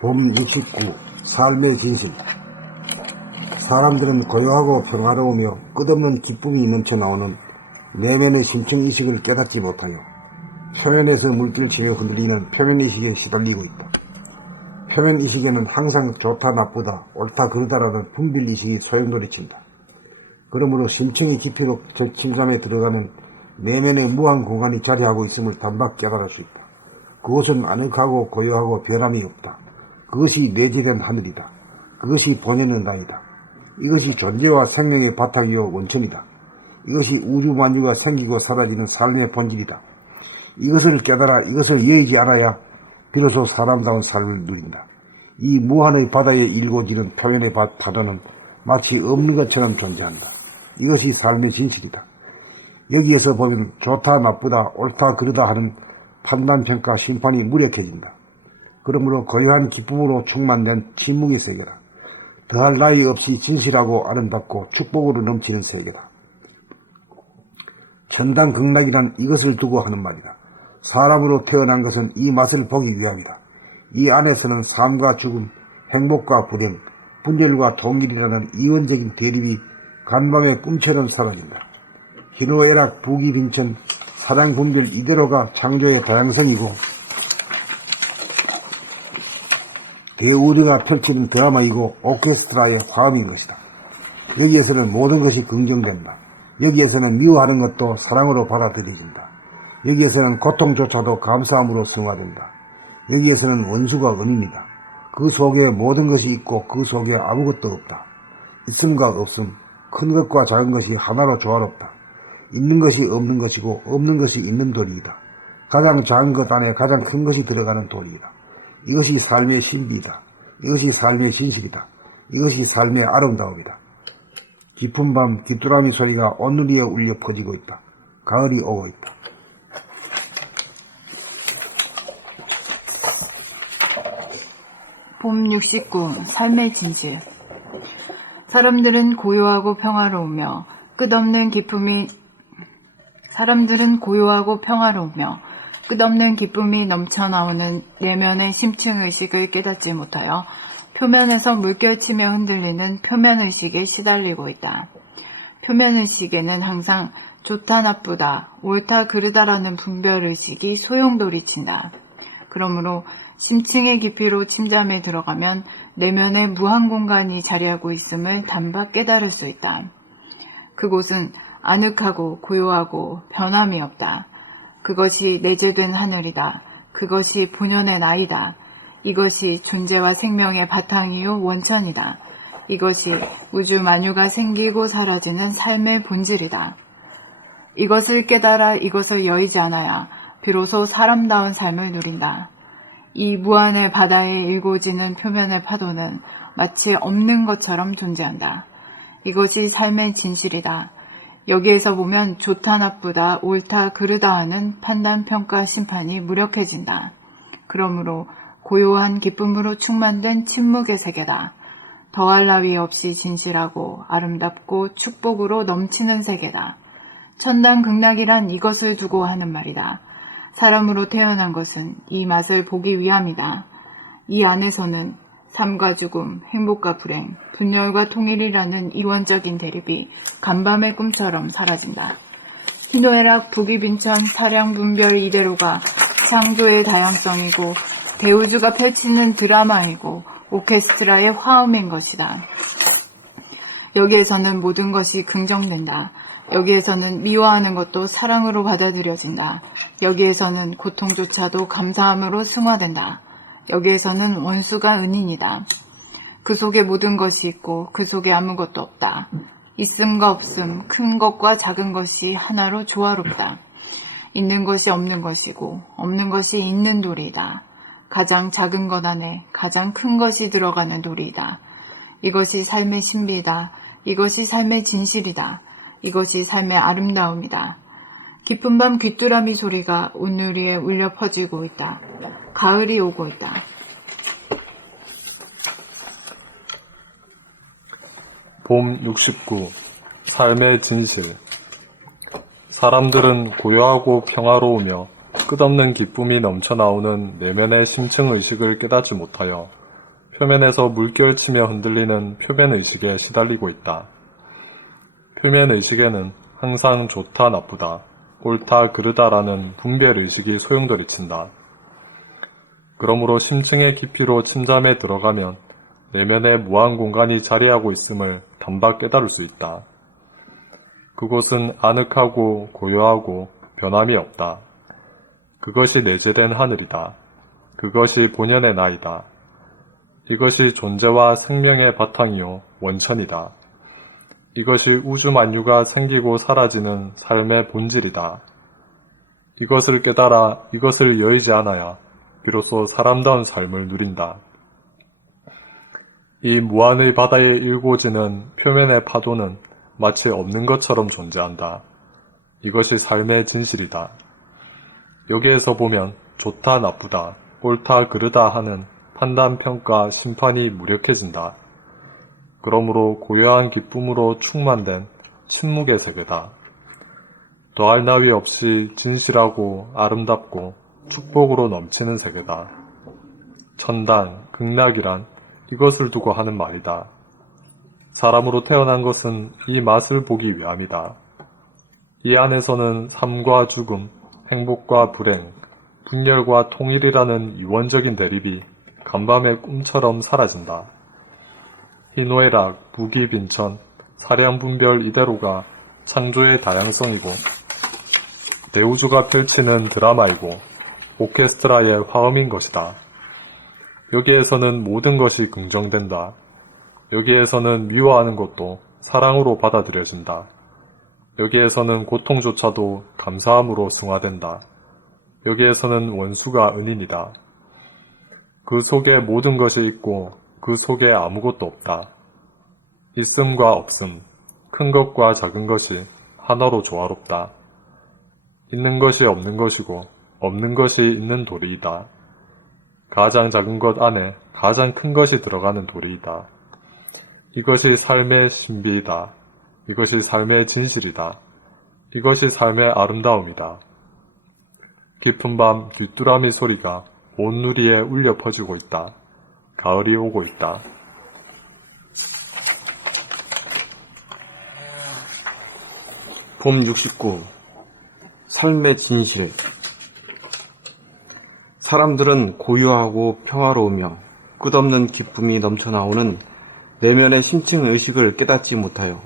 봄 69. 삶의 진실. 사람들은 고요하고 평화로우며 끝없는 기쁨이 넘쳐나오는 내면의 심층의식을 깨닫지 못하여 표면에서 물결치며 흔들리는 표면의식에 시달리고 있다. 표면의식에는 항상 좋다 나쁘다 옳다 그르다라는 분별의식이 소용돌이친다. 그러므로 심층의 깊이로 침잠에 들어가는 내면의 무한 공간이 자리하고 있음을 단박 깨달을 수 있다. 그곳은 아늑하고 고요하고 변함이 없다. 그것이 내재된 하늘이다. 그것이 본연의 나이다. 이것이 존재와 생명의 바탕이요 원천이다. 이것이 우주 만유가 생기고 사라지는 삶의 본질이다. 이것을 깨달아 이것을 여의지 않아야 비로소 사람다운 삶을 누린다. 이 무한의 바다에 일고지는 표면의 파도는 마치 없는 것처럼 존재한다. 이것이 삶의 진실이다. 여기에서 보면 좋다 나쁘다 옳다 그르다 하는 판단평가 심판이 무력해진다. 그러므로 고요한 기쁨으로 충만된 침묵의 세계다. 더할 나위 없이 진실하고 아름답고 축복으로 넘치는 세계다. 천당극락이란 이것을 두고 하는 말이다. 사람으로 태어난 것은 이 맛을 보기 위함이다. 이 안에서는 삶과 죽음, 행복과 불행, 분열과 통일이라는 이원적인 대립이 간밤의 꿈처럼 사라진다. 희노애락, 부귀빈천, 사랑, 분별 이대로가 창조의 다양성이고 대우리가 펼치는 드라마이고 오케스트라의 화음인 것이다. 여기에서는 모든 것이 긍정된다. 여기에서는 미워하는 것도 사랑으로 받아들여진다. 여기에서는 고통조차도 감사함으로 승화된다. 여기에서는 원수가 은인이다. 그 속에 모든 것이 있고 그 속에 아무것도 없다. 있음과 없음, 큰 것과 작은 것이 하나로 조화롭다. 있는 것이 없는 것이고 없는 것이 있는 도리이다. 가장 작은 것 안에 가장 큰 것이 들어가는 도리이다. 이것이 삶의 신비이다. 이것이 삶의 진실이다. 이것이 삶의 아름다움이다. 깊은 밤 귀뚜라미 소리가 온누리에 울려 퍼지고 있다. 가을이 오고 있다. 봄 69. 삶의 진실. 사람들은 고요하고 평화로우며 끝없는 기쁨이 넘쳐나오는 내면의 심층의식을 깨닫지 못하여 표면에서 물결치며 흔들리는 표면의식에 시달리고 있다. 표면의식에는 항상 좋다 나쁘다 옳다 그르다라는 분별의식이 소용돌이친다. 그러므로 심층의 깊이로 침잠에 들어가면 내면의 무한 공간이 자리하고 있음을 단박 깨달을 수 있다. 그곳은 아늑하고 고요하고 변함이 없다. 그것이 내재된 하늘이다. 그것이 본연의 나이다. 이것이 존재와 생명의 바탕이요 원천이다. 이것이 우주 만유가 생기고 사라지는 삶의 본질이다. 이것을 깨달아 이것을 여의지 않아야 비로소 사람다운 삶을 누린다. 이 무한의 바다에 일고지는 표면의 파도는 마치 없는 것처럼 존재한다. 이것이 삶의 진실이다. 여기에서 보면 좋다 나쁘다 옳다 그르다 하는 판단 평가 심판이 무력해진다. 그러므로 고요한 기쁨으로 충만된 침묵의 세계다. 더할 나위 없이 진실하고 아름답고 축복으로 넘치는 세계다. 천당극락이란 이것을 두고 하는 말이다. 사람으로 태어난 것은 이 맛을 보기 위함이다. 이 안에서는 삶과 죽음, 행복과 불행, 분열과 통일이라는 이원적인 대립이 간밤의 꿈처럼 사라진다. 희노애락, 부귀빈천, 사량, 분별 이대로가 창조의 다양성이고 대우주가 펼치는 드라마이고 오케스트라의 화음인 것이다. 여기에서는 모든 것이 긍정된다. 여기에서는 미워하는 것도 사랑으로 받아들여진다. 여기에서는 고통조차도 감사함으로 승화된다. 여기에서는 원수가 은인이다. 그 속에 모든 것이 있고 그 속에 아무것도 없다. 있음과 없음, 큰 것과 작은 것이 하나로 조화롭다. 있는 것이 없는 것이고 없는 것이 있는 도리이다. 가장 작은 것 안에 가장 큰 것이 들어가는 도리이다. 이것이 삶의 신비이다. 이것이 삶의 진실이다. 이것이 삶의 아름다움이다. 깊은 밤 귀뚜라미 소리가 온누리에 울려 퍼지고 있다. 가을이 오고 있다. 봄 69. 삶의 진실. 사람들은 고요하고 평화로우며 끝없는 기쁨이 넘쳐나오는 내면의 심층의식을 깨닫지 못하여 표면에서 물결치며 흔들리는 표면의식에 시달리고 있다. 표면의식에는 항상 좋다 나쁘다, 옳다 그르다라는 분별의식이 소용돌이친다. 그러므로 심층의 깊이로 침잠에 들어가면 내면의 무한 공간이 자리하고 있음을 단박 깨달을 수 있다. 그곳은 아늑하고 고요하고 변함이 없다. 그것이 내재된 하늘이다. 그것이 본연의 나이다. 이것이 존재와 생명의 바탕이요 원천이다. 이것이 우주 만유가 생기고 사라지는 삶의 본질이다. 이것을 깨달아 이것을 여의지 않아야 비로소 사람다운 삶을 누린다. 이 무한의 바다에 일고지는 표면의 파도는 마치 없는 것처럼 존재한다. 이것이 삶의 진실이다. 여기에서 보면 좋다 나쁘다, 옳다 그르다 하는 판단, 평가, 심판이 무력해진다. 그러므로 고요한 기쁨으로 충만된 침묵의 세계다. 더할 나위 없이 진실하고 아름답고 축복으로 넘치는 세계다. 천당, 극락이란 이것을 두고 하는 말이다. 사람으로 태어난 것은 이 맛을 보기 위함이다. 이 안에서는 삶과 죽음, 행복과 불행, 분열과 통일이라는 유원적인 대립이 간밤의 꿈처럼 사라진다. 희노애락, 부귀빈천, 사량분별 이대로가 창조의 다양성이고 대우주가 펼치는 드라마이고 오케스트라의 화음인 것이다. 여기에서는 모든 것이 긍정된다. 여기에서는 미워하는 것도 사랑으로 받아들여진다. 여기에서는 고통조차도 감사함으로 승화된다. 여기에서는 원수가 은인이다. 그 속에 모든 것이 있고 그 속에 아무것도 없다. 있음과 없음, 큰 것과 작은 것이 하나로 조화롭다. 있는 것이 없는 것이고 없는 것이 있는 도리이다. 가장 작은 것 안에 가장 큰 것이 들어가는 도리이다. 이것이 삶의 신비이다. 이것이 삶의 진실이다. 이것이 삶의 아름다움이다. 깊은 밤 귀뚜라미 소리가 온 누리에 울려 퍼지고 있다. 가을이 오고 있다. 봄 69. 삶의 진실. 사람들은 고요하고 평화로우며 끝없는 기쁨이 넘쳐나오는 내면의 심층 의식을 깨닫지 못하여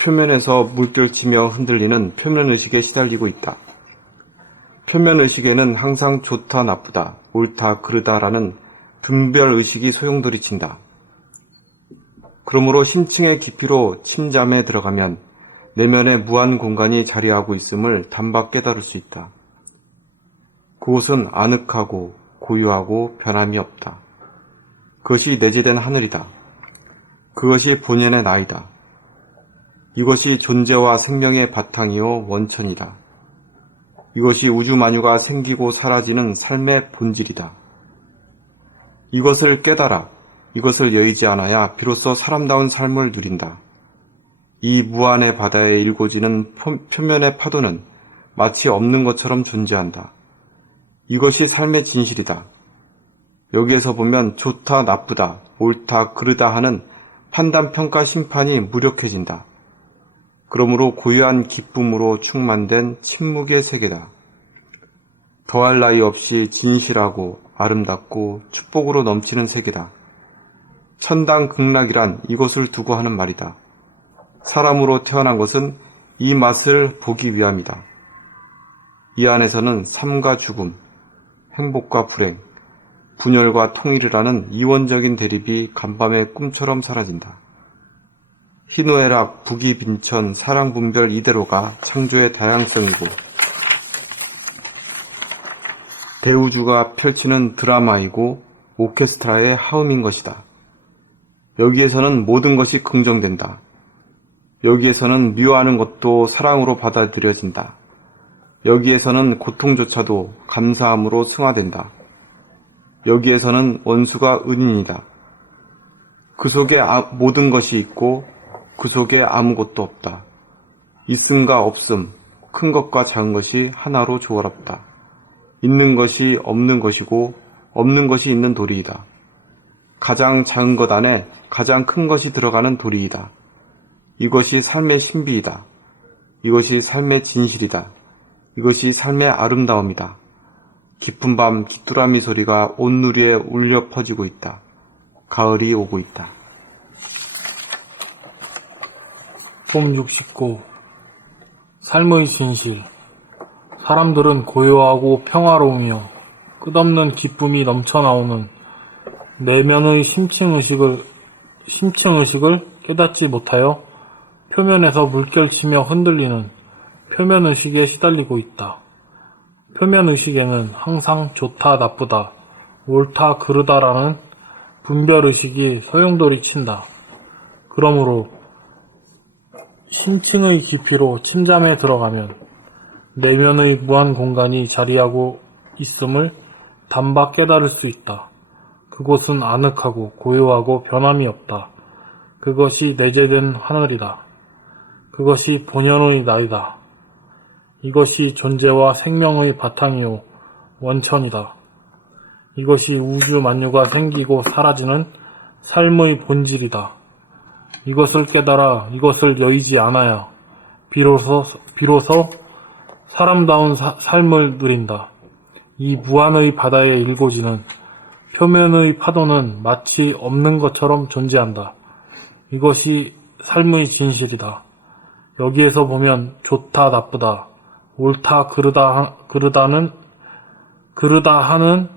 표면에서 물결치며 흔들리는 표면의식에 시달리고 있다. 표면의식에는 항상 좋다 나쁘다, 옳다 그르다라는 분별의식이 소용돌이친다. 그러므로 심층의 깊이로 침잠에 들어가면 내면의 무한 공간이 자리하고 있음을 단박 깨달을 수 있다. 그곳은 아늑하고 고요하고 변함이 없다. 그것이 내재된 하늘이다. 그것이 본연의 나이다. 이것이 존재와 생명의 바탕이요 원천이다. 이것이 우주 만유가 생기고 사라지는 삶의 본질이다. 이것을 깨달아 이것을 여의지 않아야 비로소 사람다운 삶을 누린다. 이 무한의 바다에 일고지는 표면의 파도는 마치 없는 것처럼 존재한다. 이것이 삶의 진실이다. 여기에서 보면 좋다 나쁘다, 옳다 그르다 하는 판단, 평가, 심판이 무력해진다. 그러므로 고요한 기쁨으로 충만된 침묵의 세계다. 더할 나위 없이 진실하고 아름답고 축복으로 넘치는 세계다. 천당 극락이란 이것을 두고 하는 말이다. 사람으로 태어난 것은 이 맛을 보기 위함이다. 이 안에서는 삶과 죽음, 행복과 불행, 분열과 통일이라는 이원적인 대립이 간밤의 꿈처럼 사라진다. 희노애락, 부귀빈천, 사랑분별 이대로가 창조의 다양성이고 대우주가 펼치는 드라마이고 오케스트라의 하음인 것이다. 여기에서는 모든 것이 긍정된다. 여기에서는 미워하는 것도 사랑으로 받아들여진다. 여기에서는 고통조차도 감사함으로 승화된다. 여기에서는 원수가 은인이다. 그 속에 모든 것이 있고 그 속에 아무것도 없다. 있음과 없음, 큰 것과 작은 것이 하나로 조화롭다. 있는 것이 없는 것이고 없는 것이 있는 도리이다. 가장 작은 것 안에 가장 큰 것이 들어가는 도리이다. 이것이 삶의 신비이다. 이것이 삶의 진실이다. 이것이 삶의 아름다움이다. 깊은 밤 귀뚜라미 소리가 온 누리에 울려 퍼지고 있다. 가을이 오고 있다. 폼 69. 삶의 진실. 사람들은 고요하고 평화로우며 끝없는 기쁨이 넘쳐나오는 내면의 심층의식을 깨닫지 못하여 표면에서 물결치며 흔들리는 표면의식에 시달리고 있다. 표면의식에는 항상 좋다, 나쁘다, 옳다, 그르다라는 분별의식이 소용돌이 친다. 그러므로 심층의 깊이로 침잠에 들어가면 내면의 무한 공간이 자리하고 있음을 단박 깨달을 수 있다. 그곳은 아늑하고 고요하고 변함이 없다. 그것이 내재된 하늘이다. 그것이 본연의 나이다. 이것이 존재와 생명의 바탕이요 원천이다. 이것이 우주 만유가 생기고 사라지는 삶의 본질이다. 이것을 깨달아 이것을 여의지 않아야 비로소 사람다운 삶을 누린다. 이 무한의 바다에 일고지는 표면의 파도는 마치 없는 것처럼 존재한다. 이것이 삶의 진실이다. 여기에서 보면 좋다, 나쁘다, 옳다, 그르다 하는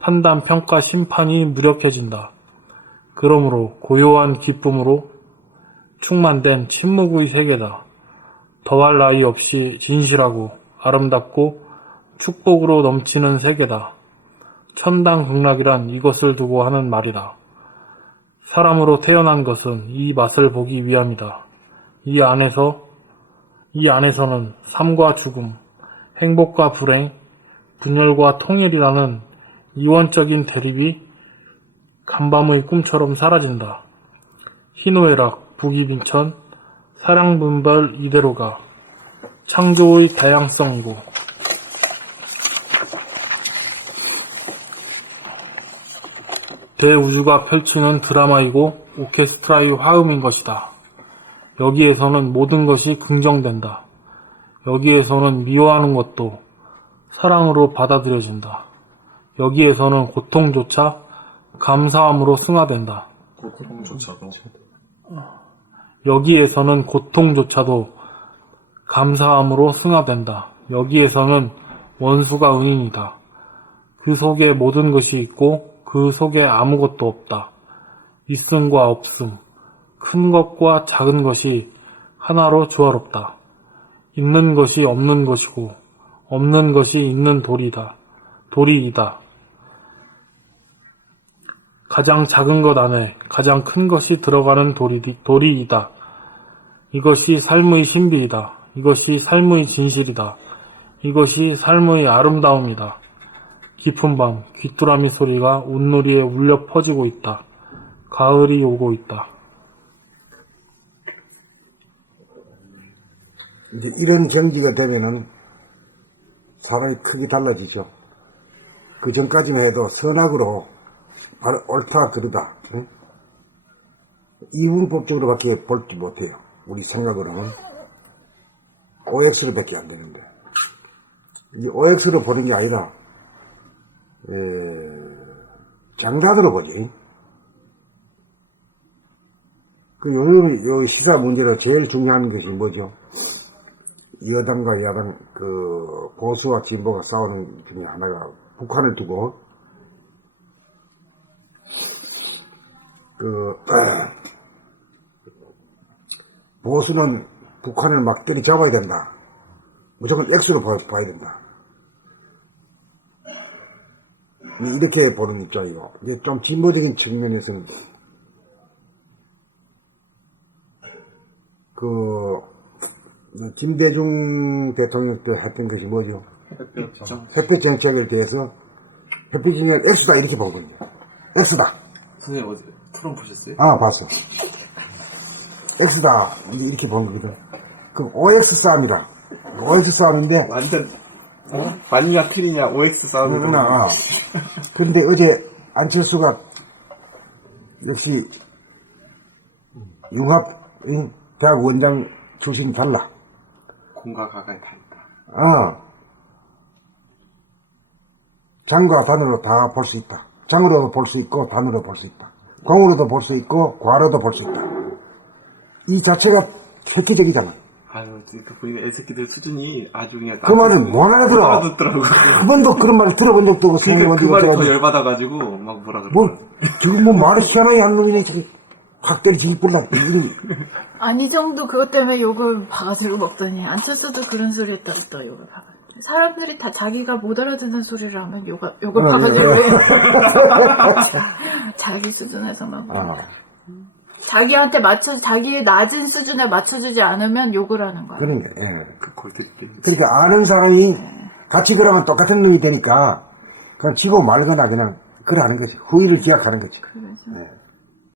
판단, 평가, 심판이 무력해진다. 그러므로 고요한 기쁨으로 충만된 침묵의 세계다. 더할 나위 없이 진실하고 아름답고 축복으로 넘치는 세계다. 천당극락이란 이것을 두고 하는 말이다. 사람으로 태어난 것은 이 맛을 보기 위함이다. 이 안에서는 삶과 죽음, 행복과 불행, 분열과 통일이라는 이원적인 대립이 간밤의 꿈처럼 사라진다. 희노애락, 부귀빈천, 사랑분별 이대로가 창조의 다양성이고 대우주가 펼치는 드라마이고 오케스트라의 화음인 것이다. 여기에서는 모든 것이 긍정된다. 여기에서는 미워하는 것도 사랑으로 받아들여진다. 여기에서는 고통조차 감사함으로 승화된다. 여기에서는 고통조차도 감사함으로 승화된다. 여기에서는 원수가 은인이다. 그 속에 모든 것이 있고 그 속에 아무것도 없다. 있음과 없음, 큰 것과 작은 것이 하나로 조화롭다. 있는 것이 없는 것이고 없는 것이 있는 도리이다. 가장 작은 것 안에 가장 큰 것이 들어가는 도리이다. 이것이 삶의 신비이다. 이것이 삶의 진실이다. 이것이 삶의 아름다움이다. 깊은 밤 귀뚜라미 소리가 온누리에 울려 퍼지고 있다. 가을이 오고 있다. 이제 이런 경지가 되면은 사람이 크게 달라지죠. 그 전까지만 해도 선악으로 바로 옳다 그르다 이분법적으로밖에 볼지 못해요. 우리 생각으로는 OX로 밖에 안 되는데 이 OX로 보는 게 아니라 장단으로 보지. 그 요즘 요 시사 문제로 제일 중요한 것이 뭐죠? 여당과 야당 그 보수와 진보가 싸우는 중에 하나가 북한을 두고 보수는 북한을 막 때려잡아야 된다. 무조건 X로 봐야 된다. 이렇게 보는 입장이고, 이제 좀 진보적인 측면에서는 김대중 대통령 때 했던 것이 뭐죠? 햇볕 정책에 대해서 햇볕 정책은 X다 이렇게 보거든요. X다. 선생님 어제 토론 보셨어요? 아, 봤어. X다 이렇게 보는 거거든. 그 OX 싸움이다. OX 싸움인데, 완전 반이냐 틀이냐 OX 싸움이고. 그런데 어제 안철수가 역시 융합 대학 원장 출신이 달라. 공과 가가 다 있다. 장과 단으로 다 볼 수 있다. 장으로도 볼 수 있고 단으로 볼 수 있다. 공으로도 볼 수 있고 과로도 볼 수 있다. 이 자체가 획기적이잖아. 아유, 그 보이는 애새끼들 수준이 아주 그냥. 그 말은 못 알아들어. 알아듣더라고. 한 번도 그런 말을 들어본 적도 없고 그러니까 그 말이 더 생각해본 적도 열받아가지고 막 뭐라 그래. 뭐 지금 뭐 말을 희한하게 하는 놈이네. 지금 확 때리지 뿔라. 아니 정도 그것 때문에 욕을 바가지로 먹더니 안철수도 그런 소리 했다고 또 욕을 바가지로. 사람들이 다 자기가 못 알아듣는 소리를 하면 욕을 바가지로 해. 자기 수준에서만. 자기한테 자기의 낮은 수준에 맞춰주지 않으면 욕을 하는 거야. 그러니까, 그 골때리기. 그러니까 아는 사람이 같이 그러면 똑같은 놈이 되니까 그냥 지고 말거나 그냥 그래 하는 거지. 후위를 기약하는 거지. 그래서.